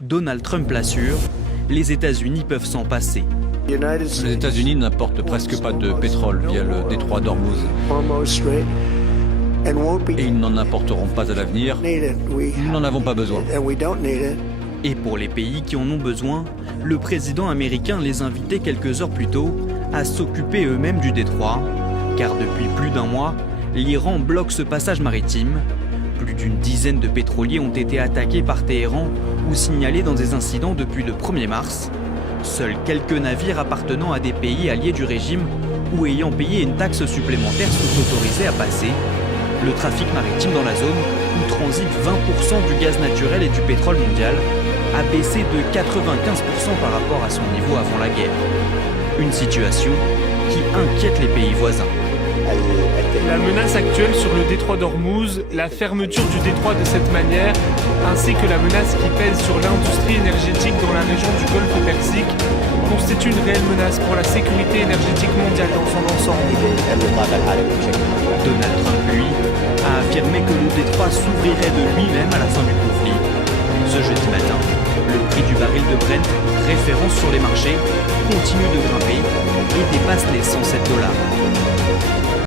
Donald Trump l'assure, les États-Unis peuvent s'en passer. Les États-Unis n'importent presque pas de pétrole via le détroit d'Ormuz. Et ils n'en importeront pas à l'avenir. Nous n'en avons pas besoin. Et pour les pays qui en ont besoin, le président américain les invitait quelques heures plus tôt à s'occuper eux-mêmes du détroit, car depuis plus d'un mois, l'Iran bloque ce passage maritime. Plus d'une dizaine de pétroliers ont été attaqués par Téhéran ou signalés dans des incidents depuis le 1er mars. Seuls quelques navires appartenant à des pays alliés du régime ou ayant payé une taxe supplémentaire sont autorisés à passer. Le trafic maritime dans la zone, où transite 20% du gaz naturel et du pétrole mondial, a baissé de 95% par rapport à son niveau avant la guerre. Une situation qui inquiète les pays voisins. La menace actuelle sur le détroit d'Ormuz, la fermeture du détroit de cette manière, ainsi que la menace qui pèse sur l'industrie énergétique dans la région du Golfe Persique, constituent une réelle menace pour la sécurité énergétique mondiale dans son ensemble. Donald Trump, lui, a affirmé que le détroit s'ouvrirait de lui-même à la fin du conflit. Ce jeudi matin, le prix du baril de Brent, référence sur les marchés, continue de grimper et dépasse les $107.